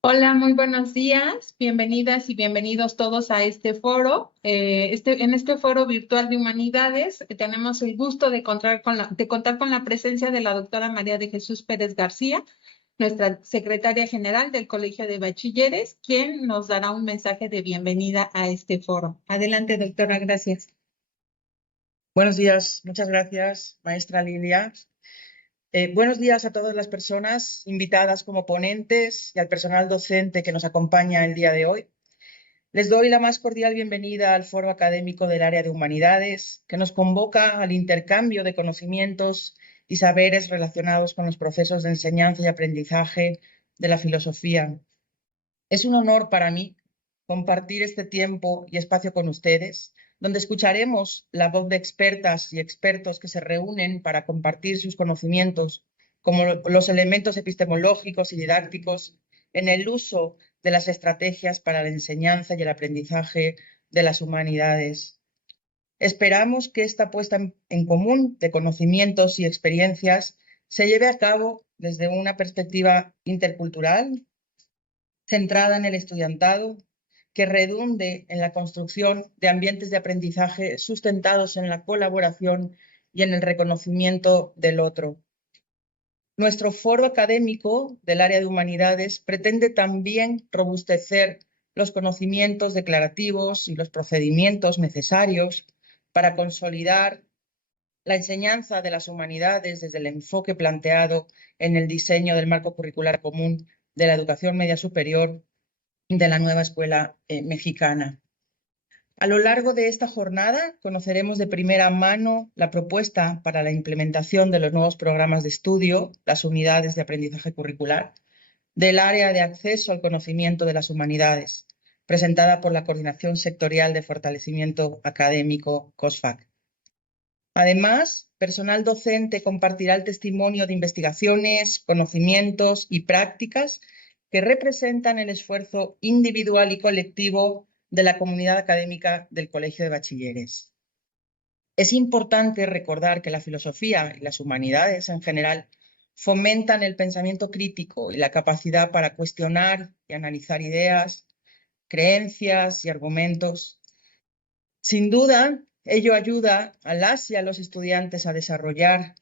Hola, muy buenos días. Bienvenidas y bienvenidos todos a este foro. En este foro virtual de humanidades tenemos el gusto de contar con la presencia de la doctora María de Jesús Pérez García, nuestra secretaria general del Colegio de Bachilleres, quien nos dará un mensaje de bienvenida a este foro. Adelante, doctora, gracias. Buenos días, muchas gracias, maestra Lilia. Buenos días a todas las personas invitadas como ponentes y al personal docente que nos acompaña el día de hoy. Les doy la más cordial bienvenida al Foro Académico del Área de Humanidades, que nos convoca al intercambio de conocimientos y saberes relacionados con los procesos de enseñanza y aprendizaje de la filosofía. Es un honor para mí compartir este tiempo y espacio con ustedes, donde escucharemos la voz de expertas y expertos que se reúnen para compartir sus conocimientos, como los elementos epistemológicos y didácticos en el uso de las estrategias para la enseñanza y el aprendizaje de las humanidades. Esperamos que esta puesta en común de conocimientos y experiencias se lleve a cabo desde una perspectiva intercultural, centrada en el estudiantado, que redunde en la construcción de ambientes de aprendizaje sustentados en la colaboración y en el reconocimiento del otro. Nuestro foro académico del área de humanidades pretende también robustecer los conocimientos declarativos y los procedimientos necesarios para consolidar la enseñanza de las humanidades desde el enfoque planteado en el diseño del marco curricular común de la educación media superior de la nueva escuela mexicana. A lo largo de esta jornada conoceremos de primera mano la propuesta para la implementación de los nuevos programas de estudio, las unidades de aprendizaje curricular, del área de acceso al conocimiento de las humanidades, presentada por la Coordinación Sectorial de Fortalecimiento Académico, COSFAC. Además, personal docente compartirá el testimonio de investigaciones, conocimientos y prácticas que representan el esfuerzo individual y colectivo de la comunidad académica del Colegio de Bachilleres. Es importante recordar que la filosofía y las humanidades en general fomentan el pensamiento crítico y la capacidad para cuestionar y analizar ideas, creencias y argumentos. Sin duda, ello ayuda a las y a los estudiantes a desarrollar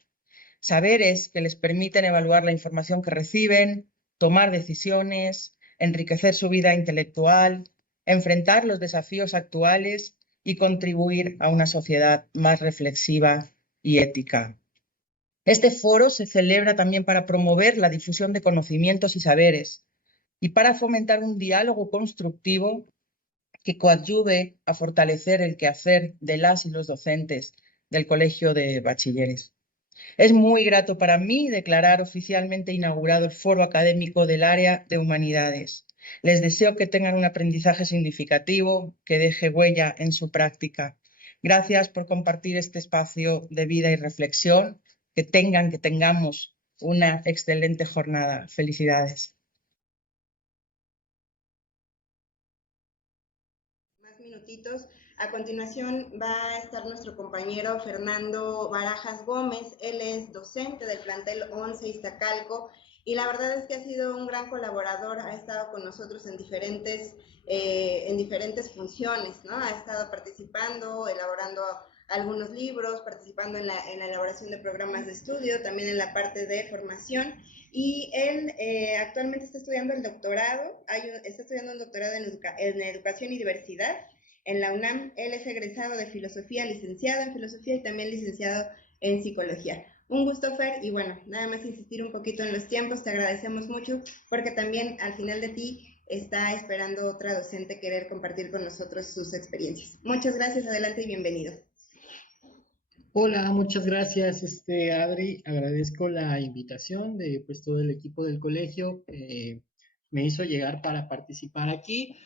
saberes que les permiten evaluar la información que reciben, tomar decisiones, enriquecer su vida intelectual, enfrentar los desafíos actuales y contribuir a una sociedad más reflexiva y ética. Este foro se celebra también para promover la difusión de conocimientos y saberes y para fomentar un diálogo constructivo que coadyuve a fortalecer el quehacer de las y los docentes del Colegio de Bachilleres. Es muy grato para mí declarar oficialmente inaugurado el Foro Académico del Área de Humanidades. Les deseo que tengan un aprendizaje significativo, que deje huella en su práctica. Gracias por compartir este espacio de vida y reflexión. Que tengamos una excelente jornada. Felicidades. Más minutitos. A continuación va a estar nuestro compañero Fernando Barajas Gómez. Él es docente del plantel 11 Iztacalco y la verdad es que ha sido un gran colaborador, ha estado con nosotros en diferentes funciones, ¿no? Ha estado participando, elaborando algunos libros, participando en la elaboración de programas de estudio, también en la parte de formación. Y él actualmente está estudiando el doctorado, está estudiando un doctorado en educación y diversidad en la UNAM. Él es egresado de filosofía, licenciado en filosofía y también licenciado en psicología. Un gusto, Fer, y bueno, nada más insistir un poquito en los tiempos, te agradecemos mucho porque también al final de ti está esperando otra docente querer compartir con nosotros sus experiencias. Muchas gracias, adelante y bienvenido. Hola, muchas gracias, Adri. Agradezco la invitación de pues, todo el equipo del colegio. Me hizo llegar para participar aquí.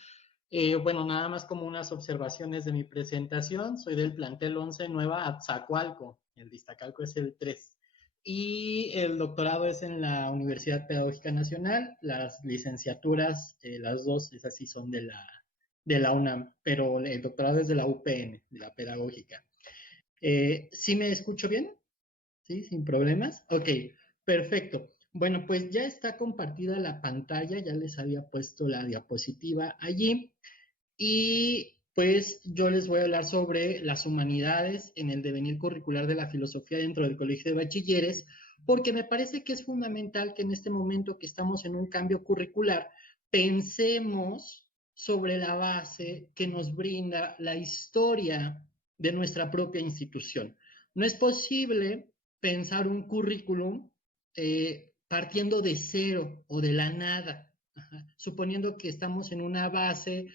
Bueno, nada más como unas observaciones de mi presentación. Soy del plantel 11 Nueva Atzacoalco. El de Iztacalco es el 3. Y el doctorado es en la Universidad Pedagógica Nacional. Las licenciaturas, las dos, esas sí son de la UNAM, pero el doctorado es de la UPN, de la Pedagógica. ¿Sí me escucho bien? ¿Sí? ¿Sin problemas? Ok, perfecto. Bueno, pues ya está compartida la pantalla, ya les había puesto la diapositiva allí y pues yo les voy a hablar sobre las humanidades en el devenir curricular de la filosofía dentro del Colegio de Bachilleres, porque me parece que es fundamental que en este momento que estamos en un cambio curricular, pensemos sobre la base que nos brinda la historia de nuestra propia institución. No es posible pensar un currículum partiendo de cero o de la nada, suponiendo que estamos en una base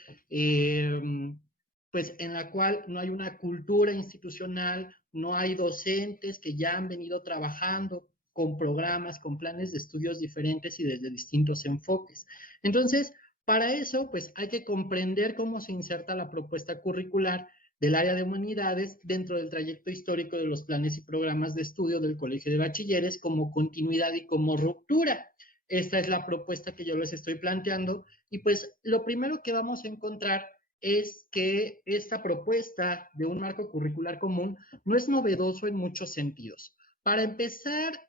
pues en la cual no hay una cultura institucional, no hay docentes que ya han venido trabajando con programas, con planes de estudios diferentes y desde distintos enfoques. Entonces, para eso, pues hay que comprender cómo se inserta la propuesta curricular del área de humanidades dentro del trayecto histórico de los planes y programas de estudio del Colegio de Bachilleres como continuidad y como ruptura. Esta es la propuesta que yo les estoy planteando y pues lo primero que vamos a encontrar es que esta propuesta de un marco curricular común no es novedoso en muchos sentidos. Para empezar,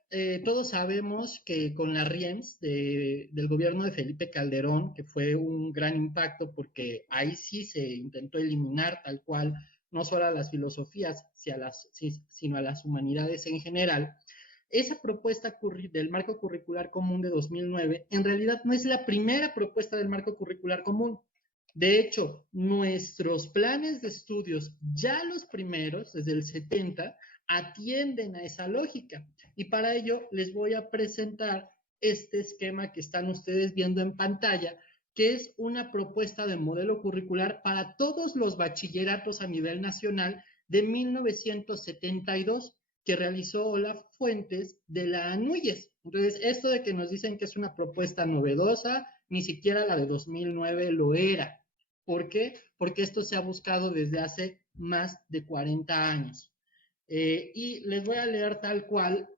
todos sabemos que con la RIEMS del gobierno de Felipe Calderón, que fue un gran impacto porque ahí sí se intentó eliminar tal cual no solo a las filosofías, sino a las humanidades en general, esa propuesta del marco curricular común de 2009 en realidad no es la primera propuesta del marco curricular común. De hecho, nuestros planes de estudios, ya los primeros, desde el 70, atienden a esa lógica. Y para ello les voy a presentar este esquema que están ustedes viendo en pantalla, que es una propuesta de modelo curricular para todos los bachilleratos a nivel nacional de 1972, que realizó Olaf Fuentes de la ANUYES. Entonces, esto de que nos dicen que es una propuesta novedosa, ni siquiera la de 2009 lo era. ¿Por qué? Porque esto se ha buscado desde hace más de 40 años. Y les voy a leer tal cual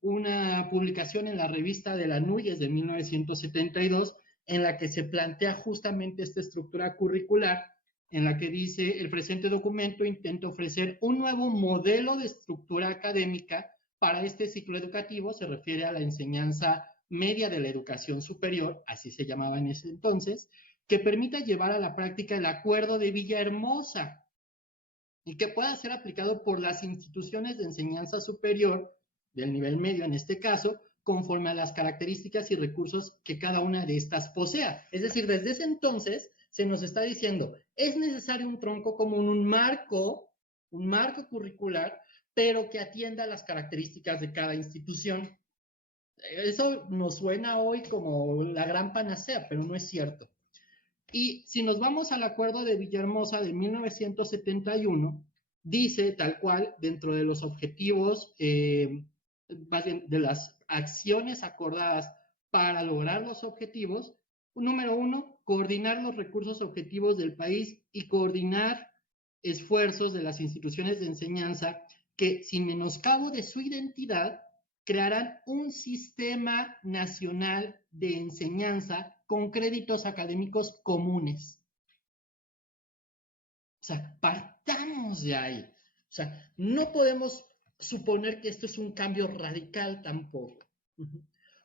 una publicación en la revista de la NUYES de 1972, en la que se plantea justamente esta estructura curricular, en la que dice, el presente documento intenta ofrecer un nuevo modelo de estructura académica para este ciclo educativo, se refiere a la enseñanza media de la educación superior, así se llamaba en ese entonces, que permita llevar a la práctica el acuerdo de Villahermosa y que pueda ser aplicado por las instituciones de enseñanza superior, del nivel medio en este caso, conforme a las características y recursos que cada una de estas posea. Es decir, desde ese entonces se nos está diciendo, es necesario un tronco común, un marco curricular, pero que atienda las características de cada institución. Eso nos suena hoy como la gran panacea, pero no es cierto. Y si nos vamos al acuerdo de Villahermosa de 1971, dice tal cual, dentro de los objetivos, de las acciones acordadas para lograr los objetivos, número 1, coordinar los recursos objetivos del país y coordinar esfuerzos de las instituciones de enseñanza que, sin menoscabo de su identidad, crearán un sistema nacional de enseñanza con créditos académicos comunes. O sea, partamos de ahí. O sea, no podemos suponer que esto es un cambio radical tampoco.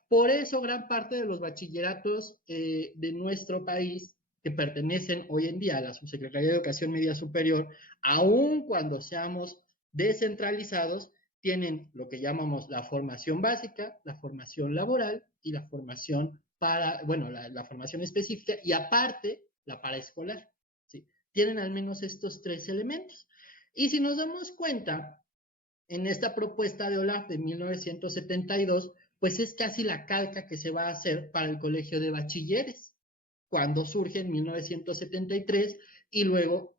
Por eso gran parte de los bachilleratos de nuestro país, que pertenecen hoy en día a la Subsecretaría de Educación Media Superior, aun cuando seamos descentralizados, tienen lo que llamamos la formación básica, la formación laboral y la formación la formación específica y aparte la paraescolar. ¿Sí? Tienen al menos estos 3 elementos. Y si nos damos cuenta, en esta propuesta de Olaf de 1972, pues es casi la calca que se va a hacer para el Colegio de Bachilleres, cuando surge en 1973 y luego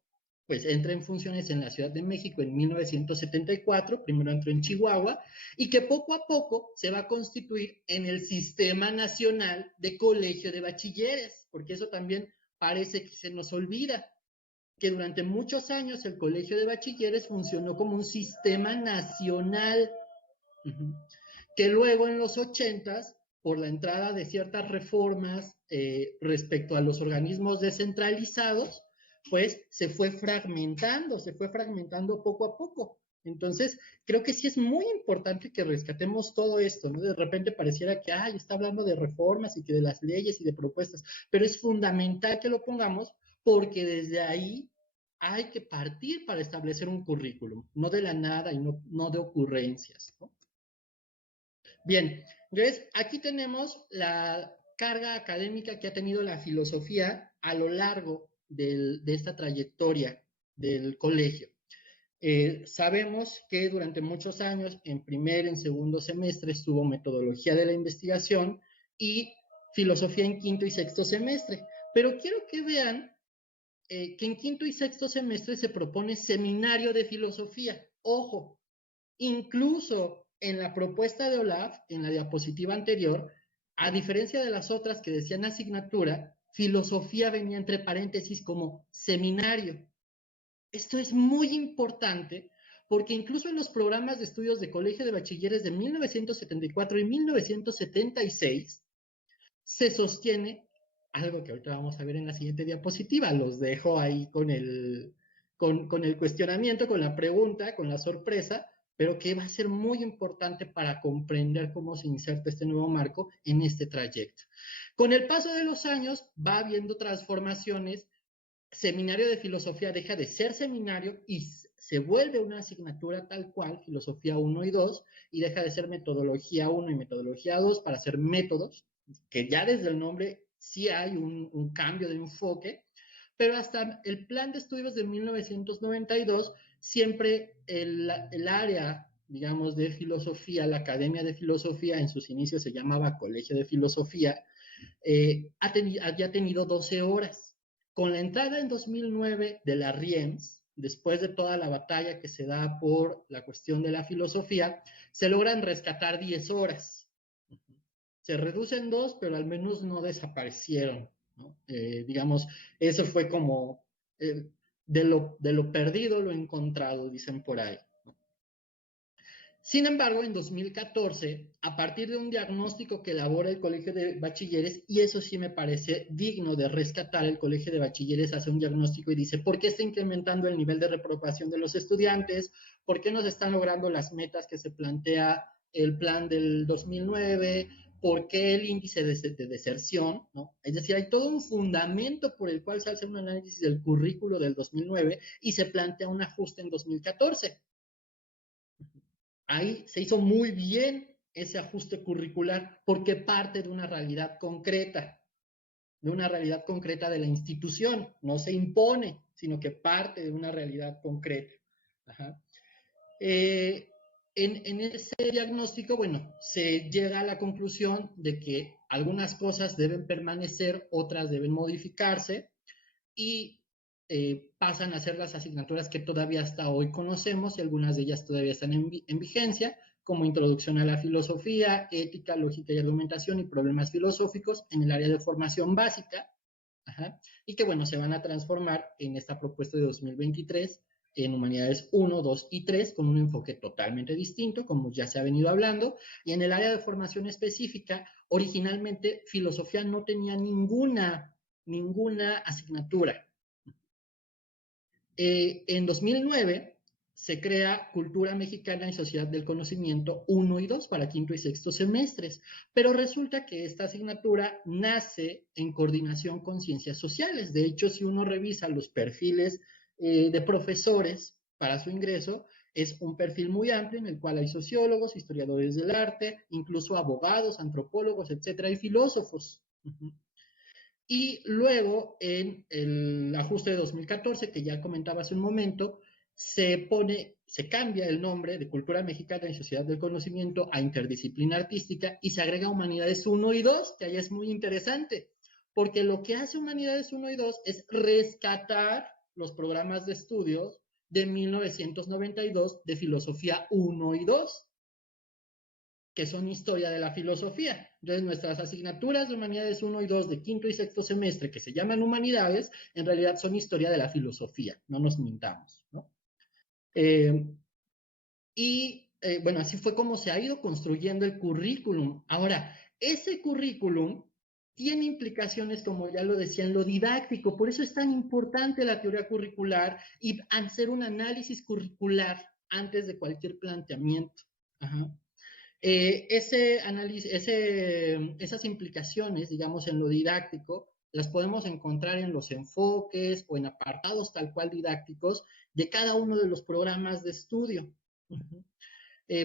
pues entra en funciones en la Ciudad de México en 1974, primero entró en Chihuahua, y que poco a poco se va a constituir en el Sistema Nacional de Colegio de Bachilleres, porque eso también parece que se nos olvida, que durante muchos años el Colegio de Bachilleres funcionó como un sistema nacional, que luego en los 80s, por la entrada de ciertas reformas respecto a los organismos descentralizados, pues se fue fragmentando poco a poco. Entonces, creo que sí es muy importante que rescatemos todo esto, ¿no? De repente pareciera que, está hablando de reformas y que de las leyes y de propuestas, pero es fundamental que lo pongamos porque desde ahí hay que partir para establecer un currículum, no de la nada y no de ocurrencias, ¿no? Bien, entonces aquí tenemos la carga académica que ha tenido la filosofía a lo largo de esta trayectoria del colegio. Sabemos que durante muchos años, en primer, en segundo semestre, estuvo metodología de la investigación y filosofía en quinto y sexto semestre. Pero quiero que vean que en quinto y sexto semestre se propone seminario de filosofía. Ojo, incluso en la propuesta de Olaf, en la diapositiva anterior, a diferencia de las otras que decían asignatura, filosofía venía entre paréntesis como seminario. Esto es muy importante porque incluso en los programas de estudios de colegio de bachilleres de 1974 y 1976 se sostiene algo que ahorita vamos a ver en la siguiente diapositiva. Los dejo ahí con el cuestionamiento, con la pregunta, con la sorpresa, pero que va a ser muy importante para comprender cómo se inserta este nuevo marco en este trayecto. Con el paso de los años va habiendo transformaciones. Seminario de filosofía deja de ser seminario y se vuelve una asignatura tal cual, filosofía 1 y 2, y deja de ser metodología 1 y metodología 2 para ser métodos, que ya desde el nombre sí hay un cambio de enfoque, pero hasta el plan de estudios de 1992, siempre el área, digamos, de filosofía, la Academia de Filosofía, en sus inicios se llamaba Colegio de Filosofía, había tenido 12 horas. Con la entrada en 2009 de la RIEMS, después de toda la batalla que se da por la cuestión de la filosofía, se logran rescatar 10 horas. Se reducen 2, pero al menos no desaparecieron, ¿no? Digamos, eso fue como de lo perdido lo encontrado, dicen por ahí. Sin embargo, en 2014, a partir de un diagnóstico que elabora el Colegio de Bachilleres, y eso sí me parece digno de rescatar, el Colegio de Bachilleres hace un diagnóstico y dice, ¿por qué está incrementando el nivel de reprobación de los estudiantes? ¿Por qué no se están logrando las metas que se plantea el plan del 2009? ¿Por qué el índice de deserción? ¿No? Es decir, hay todo un fundamento por el cual se hace un análisis del currículo del 2009 y se plantea un ajuste en 2014. Ahí se hizo muy bien ese ajuste curricular porque parte de una realidad concreta, de la institución. No se impone, sino que parte de una realidad concreta. Ajá. En ese diagnóstico, bueno, se llega a la conclusión de que algunas cosas deben permanecer, otras deben modificarse y pasan a ser las asignaturas que todavía hasta hoy conocemos y algunas de ellas todavía están en vigencia, como introducción a la filosofía, ética, lógica y argumentación y problemas filosóficos en el área de formación básica, y que bueno, se van a transformar en esta propuesta de 2023 en Humanidades 1, 2 y 3 con un enfoque totalmente distinto, como ya se ha venido hablando, y en el área de formación específica, originalmente filosofía no tenía ninguna asignatura. En 2009 se crea Cultura Mexicana y Sociedad del Conocimiento 1 y 2 para quinto y sexto semestres, pero resulta que esta asignatura nace en coordinación con ciencias sociales. De hecho, si uno revisa los perfiles de profesores para su ingreso, es un perfil muy amplio en el cual hay sociólogos, historiadores del arte, incluso abogados, antropólogos, etcétera, y filósofos. Y luego, en el ajuste de 2014, que ya comentaba hace un momento, se cambia el nombre de Cultura Mexicana y Sociedad del Conocimiento a Interdisciplina Artística y se agrega Humanidades 1 y 2, que ahí es muy interesante, porque lo que hace Humanidades 1 y 2 es rescatar los programas de estudios de 1992 de Filosofía 1 y 2, que son historia de la filosofía. Entonces, nuestras asignaturas de Humanidades 1 y 2 de quinto y sexto semestre, que se llaman Humanidades, en realidad son historia de la filosofía, no nos mintamos, ¿no? Bueno, así fue como se ha ido construyendo el currículum. Ahora, ese currículum tiene implicaciones, como ya lo decía, en lo didáctico. Por eso es tan importante la teoría curricular y hacer un análisis curricular antes de cualquier planteamiento. Ajá. Ese análisis, esas implicaciones, digamos, en lo didáctico, las podemos encontrar en los enfoques o en apartados tal cual didácticos de cada uno de los programas de estudio.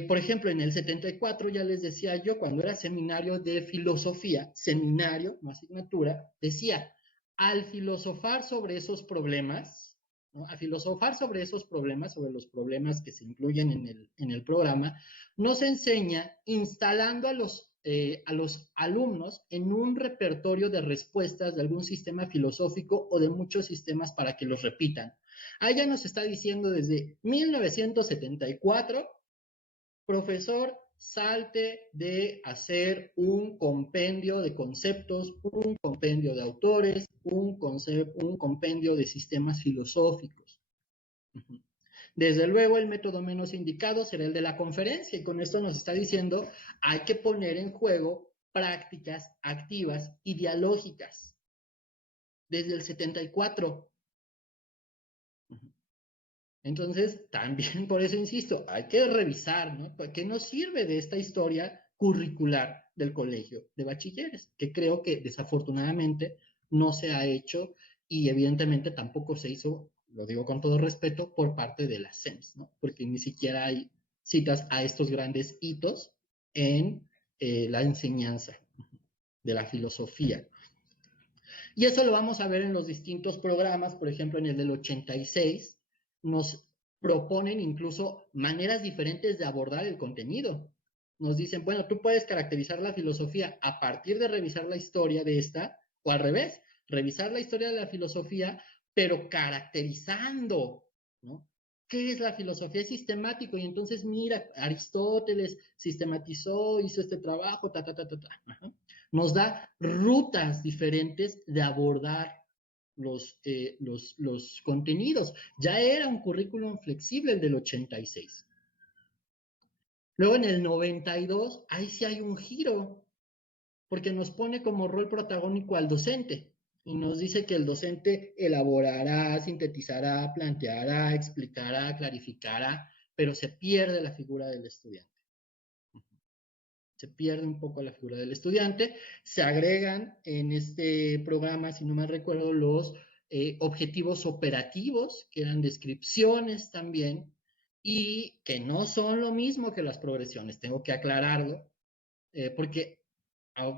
Por ejemplo, en el 74, ya les decía yo, cuando era seminario de filosofía, seminario, no asignatura, decía, al filosofar sobre esos problemas, ¿no? A filosofar sobre esos problemas, sobre los problemas que se incluyen en el programa, nos enseña instalando a los alumnos en un repertorio de respuestas de algún sistema filosófico o de muchos sistemas para que los repitan. Ahí ya nos está diciendo desde 1974, profesor, salte de hacer un compendio de conceptos, un compendio de autores, un compendio de sistemas filosóficos. Desde luego, el método menos indicado será el de la conferencia, y con esto nos está diciendo, hay que poner en juego prácticas activas y dialógicas. Desde el 74. Entonces, también por eso insisto, hay que revisar, ¿no? ¿Qué nos sirve de esta historia curricular del colegio de bachilleres? Que creo que desafortunadamente no se ha hecho y evidentemente tampoco se hizo, lo digo con todo respeto, por parte de la SEMS, ¿no? Porque ni siquiera hay citas a estos grandes hitos en la enseñanza de la filosofía. Y eso lo vamos a ver en los distintos programas, por ejemplo, en el del 86, nos proponen incluso maneras diferentes de abordar el contenido. Nos dicen, bueno, tú puedes caracterizar la filosofía a partir de revisar la historia de esta, o al revés, revisar la historia de la filosofía, pero caracterizando, ¿no? ¿Qué es la filosofía? Es sistemático, y entonces mira, Aristóteles sistematizó, hizo este trabajo, Ajá. Nos da rutas diferentes de abordar los contenidos. Ya era un currículum flexible el del 86. Luego en el 92, ahí sí hay un giro, porque nos pone como rol protagónico al docente y nos dice que el docente elaborará, sintetizará, planteará, explicará, clarificará, pero se pierde la figura del estudiante. Se pierde un poco la figura del estudiante. Se agregan en este programa, si no mal recuerdo, los objetivos operativos, que eran descripciones también, y que no son lo mismo que las progresiones, tengo que aclararlo, porque,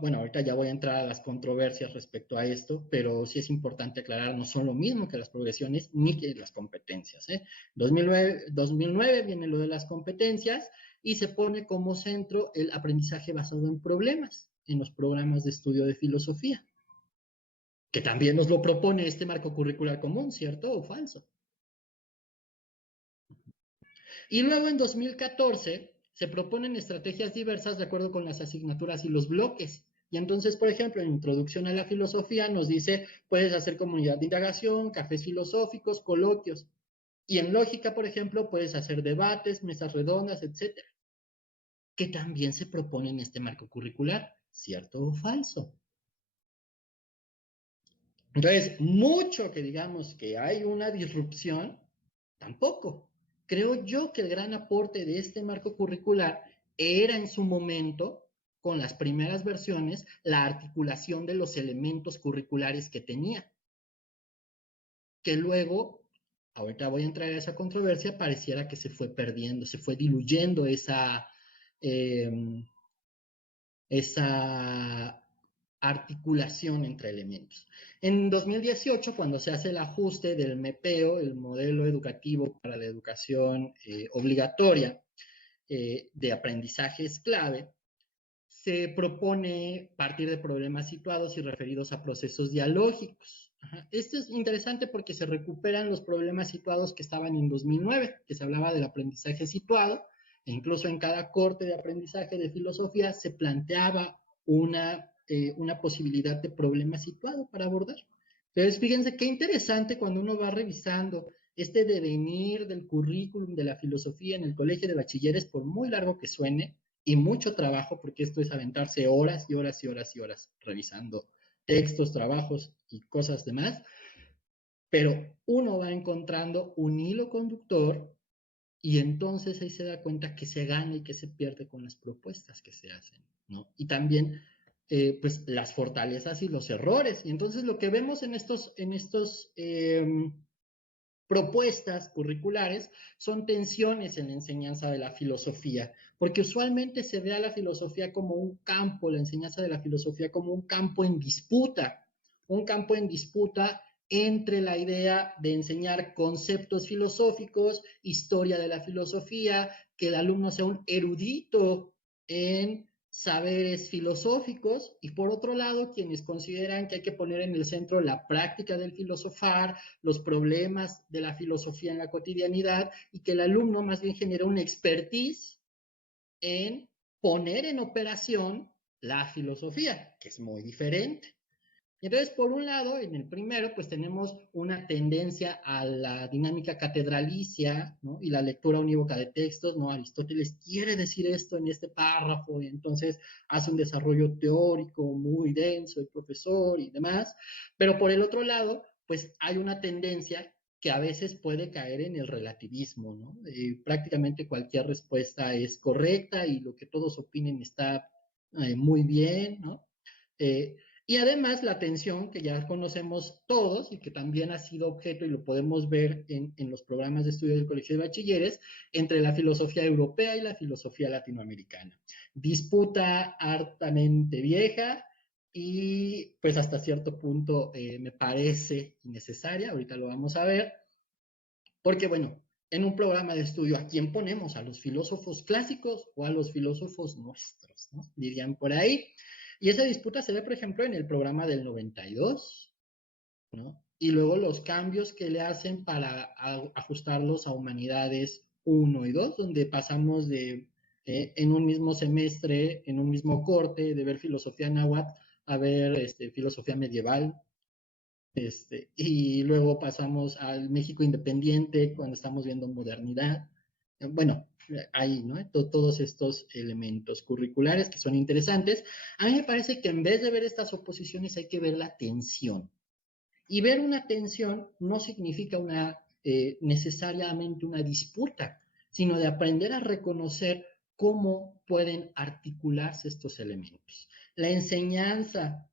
bueno, ahorita ya voy a entrar a las controversias respecto a esto, pero sí es importante aclarar, no son lo mismo que las progresiones ni que las competencias. 2009 viene lo de las competencias, y se pone como centro el aprendizaje basado en problemas en los programas de estudio de filosofía, que también nos lo propone este marco curricular común, ¿cierto o falso? Y luego en 2014 se proponen estrategias diversas de acuerdo con las asignaturas y los bloques. Y entonces, por ejemplo, en Introducción a la Filosofía nos dice, puedes hacer comunidad de indagación, cafés filosóficos, coloquios. Y en Lógica, por ejemplo, puedes hacer debates, mesas redondas, etcétera, que también se propone en este marco curricular, ¿cierto o falso? Entonces, mucho que digamos que hay una disrupción, tampoco. Creo yo que el gran aporte de este marco curricular era en su momento, con las primeras versiones, la articulación de los elementos curriculares que tenía, que luego, ahorita voy a entrar a esa controversia, pareciera que se fue perdiendo, se fue diluyendo esa articulación entre elementos. En 2018, cuando se hace el ajuste del MEPEO, el modelo educativo para la educación obligatoria de aprendizajes clave, se propone partir de problemas situados y referidos a procesos dialógicos. Esto es interesante porque se recuperan los problemas situados que estaban en 2009, que se hablaba del aprendizaje situado, e incluso en cada corte de aprendizaje de filosofía se planteaba una posibilidad de problema situado para abordar. Entonces, fíjense qué interesante cuando uno va revisando este devenir del currículum de la filosofía en el colegio de bachilleres, por muy largo que suene, y mucho trabajo, porque esto es aventarse horas y horas y horas y horas revisando textos, trabajos y cosas demás, pero uno va encontrando un hilo conductor Y entonces ahí se da cuenta que se gana y que se pierde con las propuestas que se hacen, ¿no? Y también, pues, las fortalezas y los errores. Y entonces lo que vemos en estos propuestas curriculares son tensiones en la enseñanza de la filosofía, porque usualmente se ve a la filosofía como un campo, la enseñanza de la filosofía como un campo en disputa entre la idea de enseñar conceptos filosóficos, historia de la filosofía, que el alumno sea un erudito en saberes filosóficos, y por otro lado, quienes consideran que hay que poner en el centro la práctica del filosofar, los problemas de la filosofía en la cotidianidad, y que el alumno más bien genera una expertise en poner en operación la filosofía, que es muy diferente. Entonces, por un lado, en el primero, pues tenemos una tendencia a la dinámica catedralicia, ¿no? Y la lectura unívoca de textos, ¿no? Aristóteles quiere decir esto en este párrafo, y entonces hace un desarrollo teórico muy denso, el profesor y demás. Pero por el otro lado, pues hay una tendencia que a veces puede caer en el relativismo, ¿no? Prácticamente cualquier respuesta es correcta y lo que todos opinen está muy bien, ¿no? Eh, y además la tensión que ya conocemos todos y que también ha sido objeto y lo podemos ver en los programas de estudio del Colegio de Bachilleres entre la filosofía europea y la filosofía latinoamericana. Disputa hartamente vieja y pues hasta cierto punto me parece innecesaria, ahorita lo vamos a ver, porque bueno, en un programa de estudio, ¿a quién ponemos? ¿A los filósofos clásicos o a los filósofos nuestros? ¿No? Dirían por ahí. Y esa disputa se ve, por ejemplo, en el programa del 92, ¿no? Y luego los cambios que le hacen para ajustarlos a humanidades 1 y 2, donde pasamos de, en un mismo semestre, en un mismo corte, de ver filosofía náhuatl a ver filosofía medieval, y luego pasamos al México independiente cuando estamos viendo modernidad. Bueno, ahí, ¿no? Todos estos elementos curriculares que son interesantes. A mí me parece que en vez de ver estas oposiciones hay que ver la tensión. Y ver una tensión no significa necesariamente una disputa, sino de aprender a reconocer cómo pueden articularse estos elementos. La enseñanza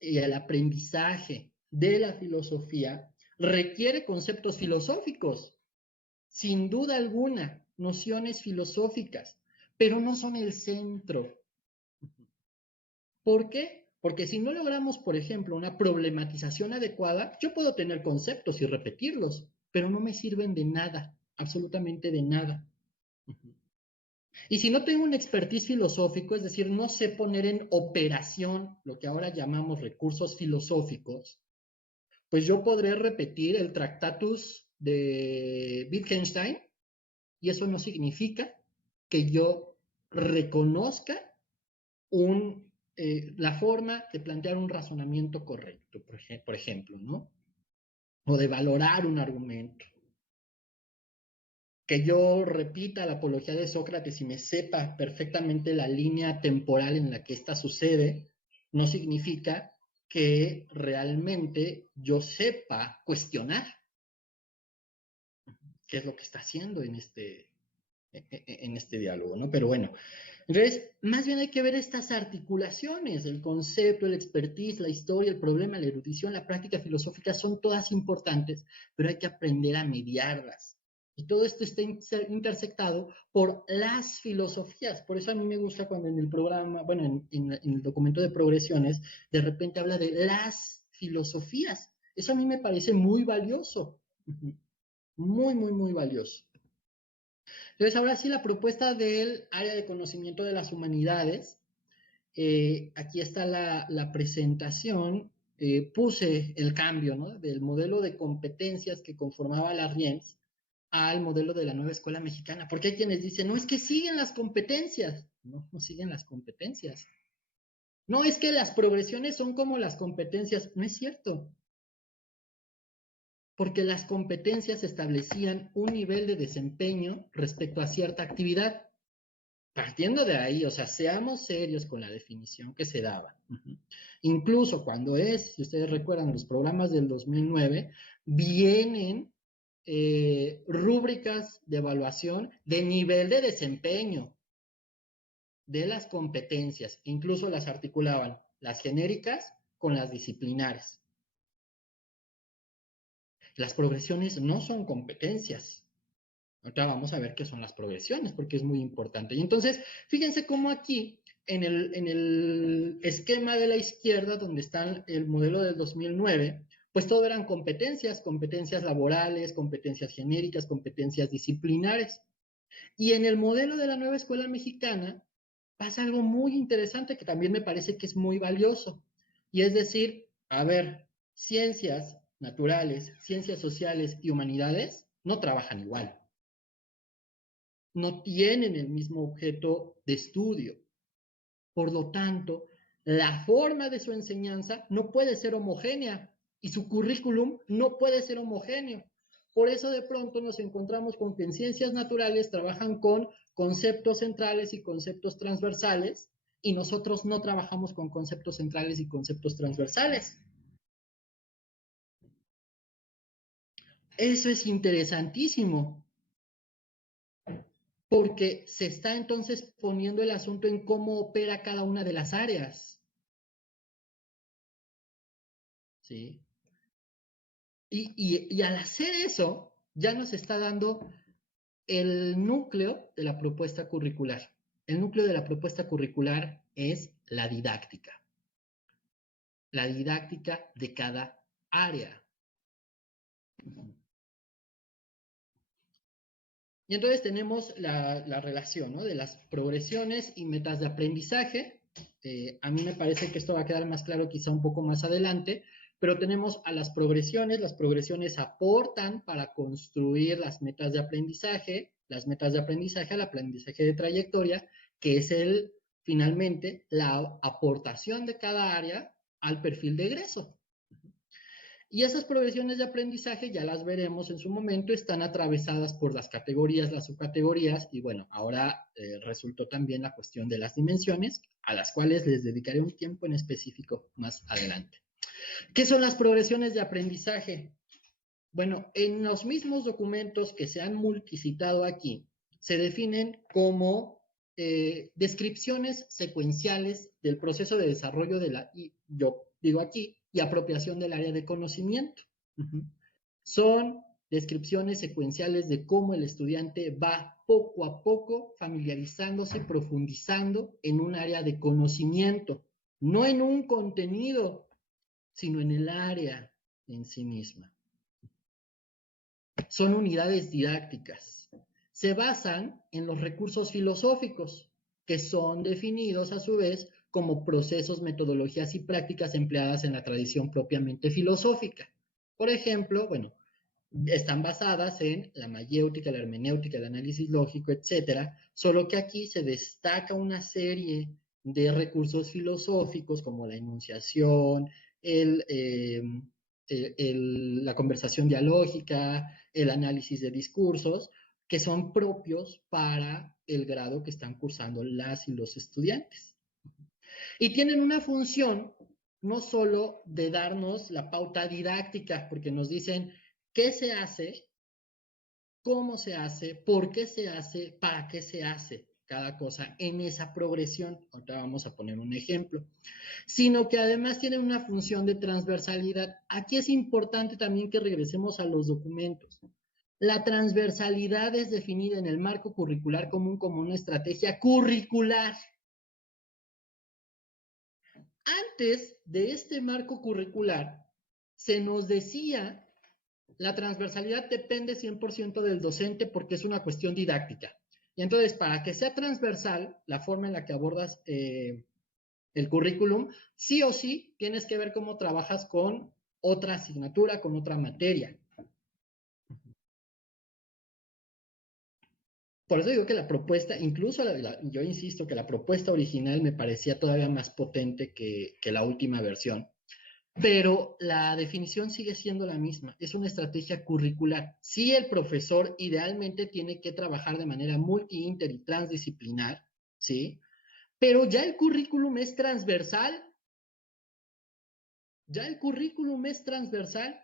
y el aprendizaje de la filosofía requiere conceptos filosóficos, sin duda alguna, nociones filosóficas, pero no son el centro. ¿Por qué? Porque si no logramos, por ejemplo, una problematización adecuada, yo puedo tener conceptos y repetirlos, pero no me sirven de nada, absolutamente de nada. Y si no tengo un expertise filosófico, es decir, no sé poner en operación lo que ahora llamamos recursos filosóficos, pues yo podré repetir el Tractatus de Wittgenstein, y eso no significa que yo reconozca la forma de plantear un razonamiento correcto, por ejemplo, ¿no? O de valorar un argumento. Que yo repita la apología de Sócrates y me sepa perfectamente la línea temporal en la que esta sucede, no significa que realmente yo sepa cuestionar qué es lo que está haciendo en este diálogo, ¿no? Pero bueno, entonces, más bien hay que ver estas articulaciones, el concepto, el expertise, la historia, el problema, la erudición, la práctica filosófica, son todas importantes, pero hay que aprender a mediarlas. Y todo esto está intersectado por las filosofías. Por eso a mí me gusta cuando en el programa, bueno, en el documento de progresiones, de repente habla de las filosofías. Eso a mí me parece muy valioso. Muy, muy, muy valioso. Entonces, ahora sí, la propuesta del área de conocimiento de las humanidades. Aquí está la presentación. Puse el cambio, ¿no? Del modelo de competencias que conformaba la RIENS al modelo de la nueva escuela mexicana. Porque hay quienes dicen, no, es que siguen las competencias. No, no siguen las competencias. No, es que las progresiones son como las competencias. No es cierto. Porque las competencias establecían un nivel de desempeño respecto a cierta actividad. Partiendo de ahí, o sea, seamos serios con la definición que se daba. Incluso cuando si ustedes recuerdan, los programas del 2009 vienen rúbricas de evaluación de nivel de desempeño de las competencias, incluso las articulaban las genéricas con las disciplinares. Las progresiones no son competencias. Ahorita vamos a ver qué son las progresiones, porque es muy importante. Y entonces, fíjense cómo aquí, en el esquema de la izquierda, donde está el modelo del 2009, pues todo eran competencias, competencias laborales, competencias genéricas, competencias disciplinares. Y en el modelo de la nueva escuela mexicana pasa algo muy interesante que también me parece que es muy valioso. Y es decir, a ver, ciencias naturales, ciencias sociales y humanidades no trabajan igual. No tienen el mismo objeto de estudio. Por lo tanto, la forma de su enseñanza no puede ser homogénea y su currículum no puede ser homogéneo. Por eso de pronto nos encontramos con que en ciencias naturales trabajan con conceptos centrales y conceptos transversales y nosotros no trabajamos con conceptos centrales y conceptos transversales. Eso es interesantísimo, porque se está entonces poniendo el asunto en cómo opera cada una de las áreas. ¿Sí? Y al hacer eso, ya nos está dando el núcleo de la propuesta curricular. El núcleo de la propuesta curricular es la didáctica de cada área. Y entonces tenemos la relación, ¿no?, de las progresiones y metas de aprendizaje. A mí me parece que esto va a quedar más claro quizá un poco más adelante, pero tenemos a las progresiones aportan para construir las metas de aprendizaje al aprendizaje de trayectoria, que es finalmente la aportación de cada área al perfil de egreso. Y esas progresiones de aprendizaje, ya las veremos en su momento, están atravesadas por las categorías, las subcategorías, y bueno, ahora resultó también la cuestión de las dimensiones, a las cuales les dedicaré un tiempo en específico más adelante. ¿Qué son las progresiones de aprendizaje? Bueno, en los mismos documentos que se han multicitado aquí, se definen como descripciones secuenciales del proceso de desarrollo y yo digo aquí, y apropiación del área de conocimiento. Son descripciones secuenciales de cómo el estudiante va poco a poco familiarizándose, profundizando en un área de conocimiento, no en un contenido, sino en el área en sí misma. Son unidades didácticas. Se basan en los recursos filosóficos, que son definidos a su vez como procesos, metodologías y prácticas empleadas en la tradición propiamente filosófica. Por ejemplo, bueno, están basadas en la mayéutica, la hermenéutica, el análisis lógico, etcétera, solo que aquí se destaca una serie de recursos filosóficos como la enunciación, la conversación dialógica, el análisis de discursos, que son propios para el grado que están cursando las y los estudiantes. Y tienen una función no solo de darnos la pauta didáctica, porque nos dicen qué se hace, cómo se hace, por qué se hace, para qué se hace cada cosa en esa progresión. Ahorita vamos a poner un ejemplo. Sino que además tienen una función de transversalidad. Aquí es importante también que regresemos a los documentos. La transversalidad es definida en el marco curricular común como una estrategia curricular. Antes de este marco curricular, se nos decía la transversalidad depende 100% del docente porque es una cuestión didáctica. Y entonces, para que sea transversal, la forma en la que abordas el currículum, sí o sí tienes que ver cómo trabajas con otra asignatura, con otra materia. Por eso digo que la propuesta, incluso yo insisto que la propuesta original me parecía todavía más potente que la última versión. Pero la definición sigue siendo la misma, es una estrategia curricular. Sí, el profesor idealmente tiene que trabajar de manera multi, inter y transdisciplinar, ¿sí? Pero ya el currículum es transversal. Ya el currículum es transversal.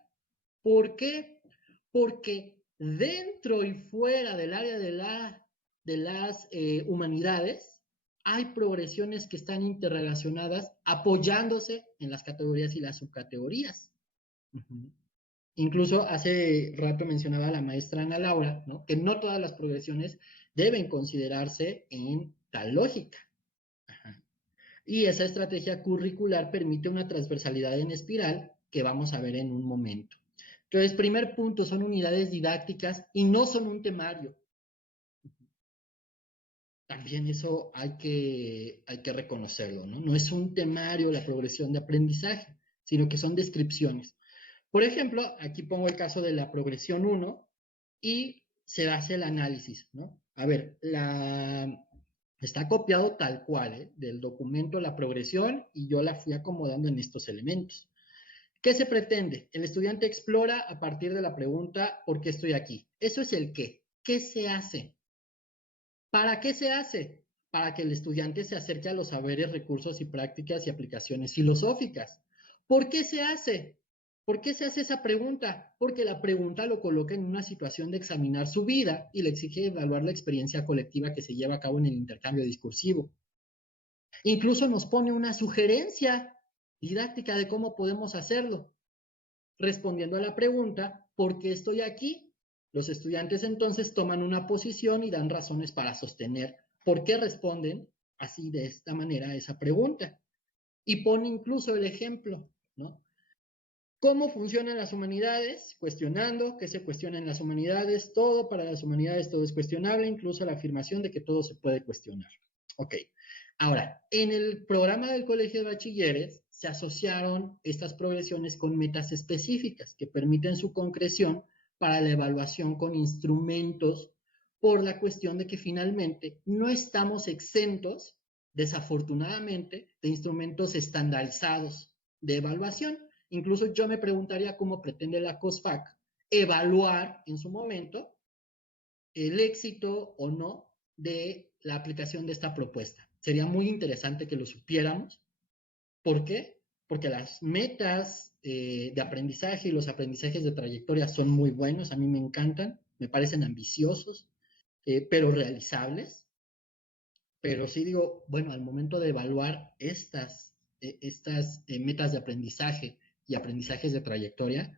¿Por qué? Porque dentro y fuera del área de las humanidades, hay progresiones que están interrelacionadas apoyándose en las categorías y las subcategorías. Incluso hace rato mencionaba la maestra Ana Laura, ¿no?, que no todas las progresiones deben considerarse en tal lógica. Y esa estrategia curricular permite una transversalidad en espiral que vamos a ver en un momento. Entonces, primer punto, son unidades didácticas y no son un temario. También eso hay que reconocerlo, ¿no? No es un temario la progresión de aprendizaje, sino que son descripciones. Por ejemplo, aquí pongo el caso de la progresión 1 y se hace el análisis, ¿no? A ver, está copiado tal cual, del documento la progresión y yo la fui acomodando en estos elementos. ¿Qué se pretende? El estudiante explora a partir de la pregunta ¿por qué estoy aquí? Eso es el qué. ¿Qué se hace? ¿Para qué se hace? Para que el estudiante se acerque a los saberes, recursos y prácticas y aplicaciones filosóficas. ¿Por qué se hace? ¿Por qué se hace esa pregunta? Porque la pregunta lo coloca en una situación de examinar su vida y le exige evaluar la experiencia colectiva que se lleva a cabo en el intercambio discursivo. Incluso nos pone una sugerencia didáctica de cómo podemos hacerlo. Respondiendo a la pregunta, ¿por qué estoy aquí? Los estudiantes entonces toman una posición y dan razones para sostener por qué responden así de esta manera a esa pregunta. Y pone incluso el ejemplo, ¿no? ¿Cómo funcionan las humanidades? Cuestionando qué se cuestiona en las humanidades. Todo para las humanidades, todo es cuestionable, incluso la afirmación de que todo se puede cuestionar. Ok. Ahora, en el programa del Colegio de Bachilleres se asociaron estas progresiones con metas específicas que permiten su concreción para la evaluación con instrumentos, por la cuestión de que finalmente no estamos exentos, desafortunadamente, de instrumentos estandarizados de evaluación. Incluso yo me preguntaría cómo pretende la COSFAC evaluar en su momento el éxito o no de la aplicación de esta propuesta. Sería muy interesante que lo supiéramos. ¿Por qué? Porque las metas de aprendizaje y los aprendizajes de trayectoria son muy buenos, a mí me encantan, me parecen ambiciosos, pero realizables. Pero sí digo, bueno, al momento de evaluar estas metas de aprendizaje y aprendizajes de trayectoria,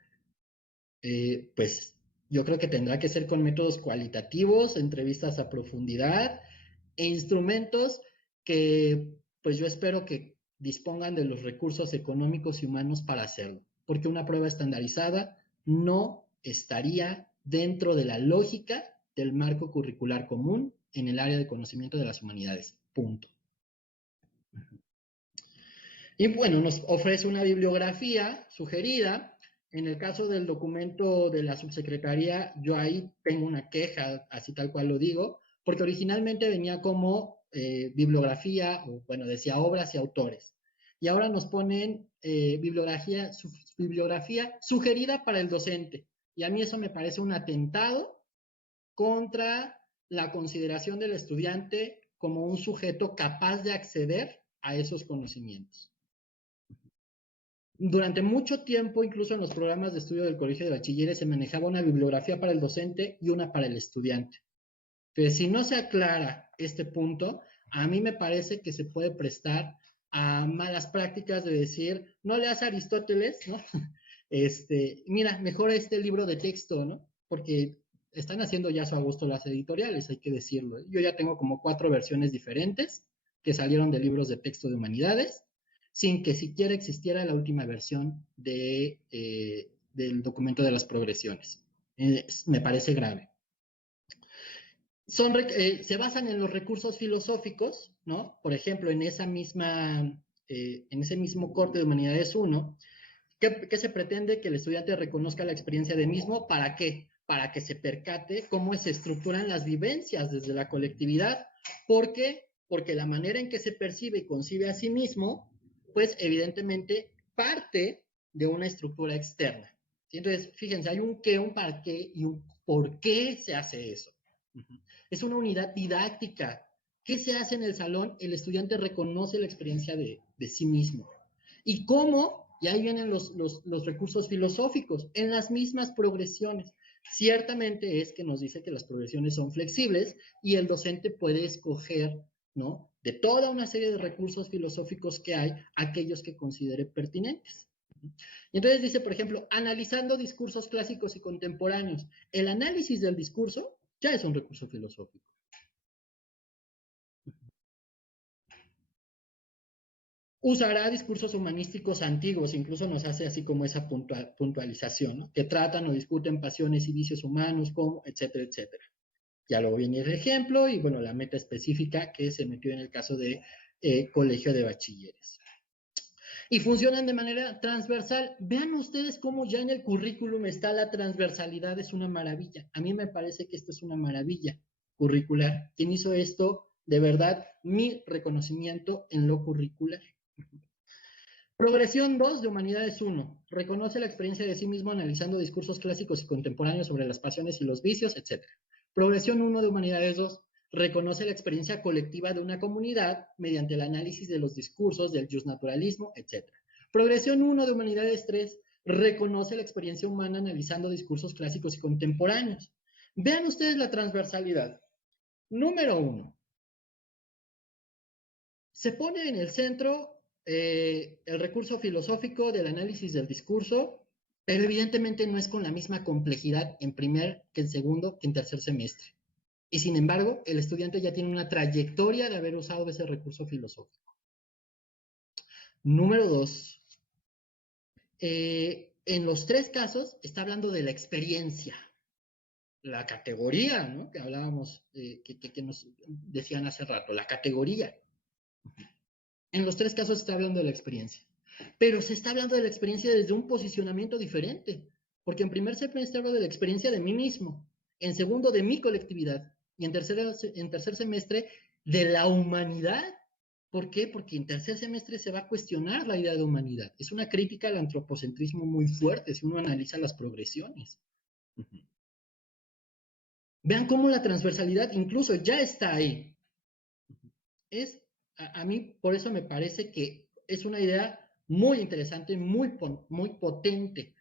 pues yo creo que tendrá que ser con métodos cualitativos, entrevistas a profundidad e instrumentos que pues yo espero que dispongan de los recursos económicos y humanos para hacerlo, porque una prueba estandarizada no estaría dentro de la lógica del marco curricular común en el área de conocimiento de las humanidades. Punto. Y bueno, nos ofrece una bibliografía sugerida. En el caso del documento de la subsecretaría, yo ahí tengo una queja, así tal cual lo digo, porque originalmente venía como bibliografía, o bueno, decía obras y autores. Y ahora nos ponen bibliografía sugerida para el docente. Y a mí eso me parece un atentado contra la consideración del estudiante como un sujeto capaz de acceder a esos conocimientos. Durante mucho tiempo, incluso en los programas de estudio del Colegio de Bachilleres, se manejaba una bibliografía para el docente y una para el estudiante. Entonces, si no se aclara este punto, a mí me parece que se puede prestar a malas prácticas de decir, no leas a Aristóteles, ¿no? Mira, mejor este libro de texto, ¿no? Porque están haciendo ya a su gusto las editoriales, hay que decirlo. Yo ya tengo como 4 versiones diferentes que salieron de libros de texto de humanidades, sin que siquiera existiera la última versión del documento de las progresiones. Me parece grave. Se basan en los recursos filosóficos, ¿no? Por ejemplo, en ese mismo corte de Humanidades 1, ¿qué se pretende? Que el estudiante reconozca la experiencia de mismo. ¿Para qué? Para que se percate cómo se estructuran las vivencias desde la colectividad. ¿Por qué? Porque la manera en que se percibe y concibe a sí mismo, pues evidentemente parte de una estructura externa. Entonces, fíjense, hay un qué, un para qué y un por qué se hace eso. Es una unidad didáctica. ¿Qué se hace en el salón? El estudiante reconoce la experiencia de sí mismo. ¿Y cómo? Y ahí vienen los recursos filosóficos, en las mismas progresiones. Ciertamente es que nos dice que las progresiones son flexibles y el docente puede escoger, ¿no?, de toda una serie de recursos filosóficos que hay, aquellos que considere pertinentes. Y entonces dice, por ejemplo, analizando discursos clásicos y contemporáneos. El análisis del discurso ya es un recurso filosófico. Usará discursos humanísticos antiguos, incluso nos hace así como esa puntualización, ¿no?, que tratan o discuten pasiones y vicios humanos, como, etcétera, etcétera. Ya luego viene el ejemplo y, bueno, la meta específica que se metió en el caso de colegio de bachilleres. Y funcionan de manera transversal. Vean ustedes cómo ya en el currículum está la transversalidad, es una maravilla. A mí me parece que esto es una maravilla curricular. ¿Quién hizo esto? De verdad, mi reconocimiento en lo curricular. Progresión 2 de Humanidades 1. Reconoce la experiencia de sí mismo analizando discursos clásicos y contemporáneos sobre las pasiones y los vicios, etc. Progresión 1 de Humanidades 2. Reconoce la experiencia colectiva de una comunidad mediante el análisis de los discursos del justnaturalismo, etc. Progresión 1 de Humanidades 3. Reconoce la experiencia humana analizando discursos clásicos y contemporáneos. Vean ustedes la transversalidad. Número 1. Se pone en el centro el recurso filosófico del análisis del discurso, pero evidentemente no es con la misma complejidad en primer que en segundo que en tercer semestre. Y sin embargo, el estudiante ya tiene una trayectoria de haber usado ese recurso filosófico. Número 2. En los tres casos está hablando de la experiencia, la categoría, ¿no?, que hablábamos, que nos decían hace rato, la categoría. En los tres casos se está hablando de la experiencia, pero se está hablando de la experiencia desde un posicionamiento diferente, porque en primer semestre hablo de la experiencia de mí mismo, en segundo de mi colectividad, y en tercer semestre de la humanidad. ¿Por qué? Porque en tercer semestre se va a cuestionar la idea de humanidad. Es una crítica al antropocentrismo muy fuerte si uno analiza las progresiones. Vean cómo la transversalidad incluso ya está ahí. A mí por eso me parece que es una idea muy interesante, muy potente,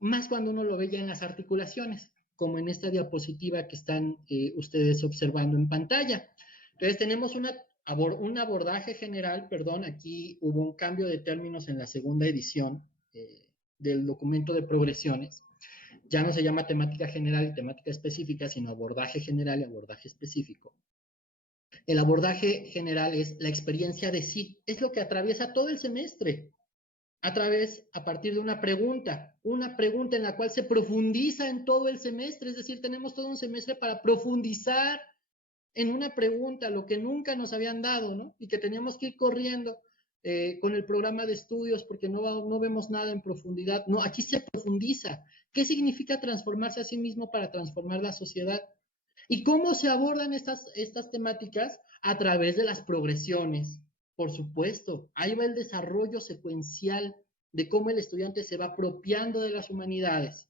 más cuando uno lo ve ya en las articulaciones, como en esta diapositiva que están ustedes observando en pantalla. Entonces tenemos un abordaje general, perdón, aquí hubo un cambio de términos en la segunda edición del documento de progresiones. Ya no se llama temática general y temática específica, sino abordaje general y abordaje específico. El abordaje general es la experiencia de sí, es lo que atraviesa todo el semestre, a partir de una pregunta en la cual se profundiza en todo el semestre, es decir, tenemos todo un semestre para profundizar en una pregunta, lo que nunca nos habían dado, ¿no? Y que teníamos que ir corriendo con el programa de estudios porque no vemos nada en profundidad. No, aquí se profundiza. ¿Qué significa transformarse a sí mismo para transformar la sociedad? ¿Y cómo se abordan estas temáticas? A través de las progresiones, por supuesto. Ahí va el desarrollo secuencial de cómo el estudiante se va apropiando de las humanidades.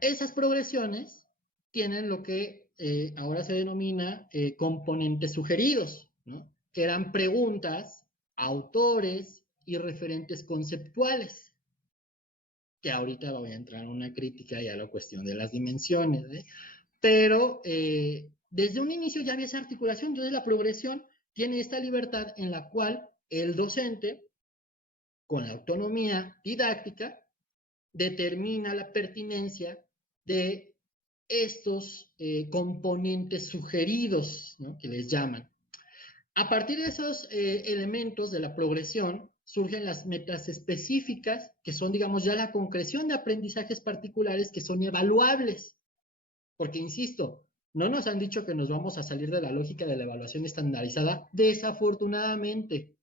Esas progresiones tienen lo que ahora se denomina componentes sugeridos, ¿no?, que eran preguntas, autores y referentes conceptuales, que ahorita voy a entrar en una crítica ya a la cuestión de las dimensiones, ¿eh? Pero desde un inicio ya había esa articulación. Entonces la progresión tiene esta libertad en la cual el docente, con la autonomía didáctica, determina la pertinencia de estos componentes sugeridos, ¿no?, que les llaman. A partir de esos elementos de la progresión surgen las metas específicas, que son, digamos, ya la concreción de aprendizajes particulares que son evaluables. Porque, insisto, no nos han dicho que nos vamos a salir de la lógica de la evaluación estandarizada, desafortunadamente.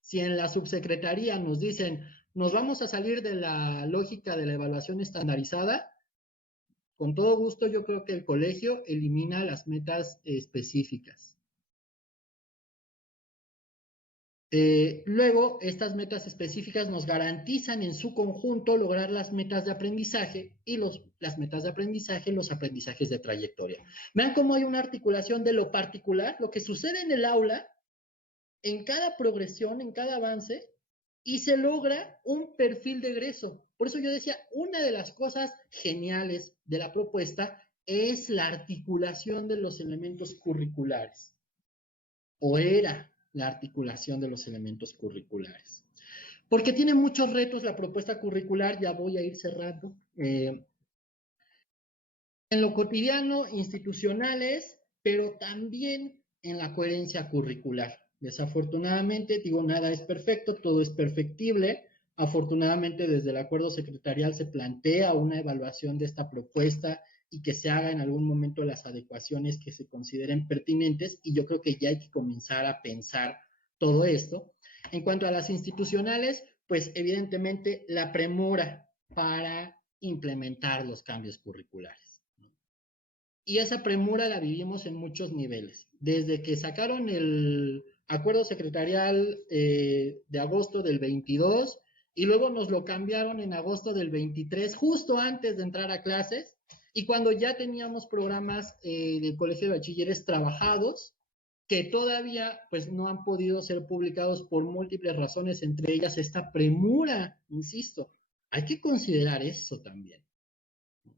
Si en la subsecretaría nos dicen, nos vamos a salir de la lógica de la evaluación estandarizada, con todo gusto yo creo que el colegio elimina las metas específicas. Luego, estas metas específicas nos garantizan en su conjunto lograr las metas de aprendizaje y las metas de aprendizaje, los aprendizajes de trayectoria. Vean cómo hay una articulación de lo particular, lo que sucede en el aula, en cada progresión, en cada avance, y se logra un perfil de egreso. Por eso yo decía, una de las cosas geniales de la propuesta es la articulación de los elementos curriculares, o era la articulación de los elementos curriculares. Porque tiene muchos retos la propuesta curricular, ya voy a ir cerrando. En lo cotidiano, institucionales, pero también en la coherencia curricular. Desafortunadamente, digo, nada es perfecto, todo es perfectible. Afortunadamente, desde el acuerdo secretarial se plantea una evaluación de esta propuesta y que se haga en algún momento las adecuaciones que se consideren pertinentes, y yo creo que ya hay que comenzar a pensar todo esto. En cuanto a las institucionales, pues evidentemente la premura para implementar los cambios curriculares. Y esa premura la vivimos en muchos niveles. Desde que sacaron el acuerdo secretarial de agosto del 22 y luego nos lo cambiaron en agosto del 23, justo antes de entrar a clases, y cuando ya teníamos programas del Colegio de Bachilleres trabajados, que todavía pues no han podido ser publicados por múltiples razones, entre ellas esta premura, insisto. Hay que considerar eso también,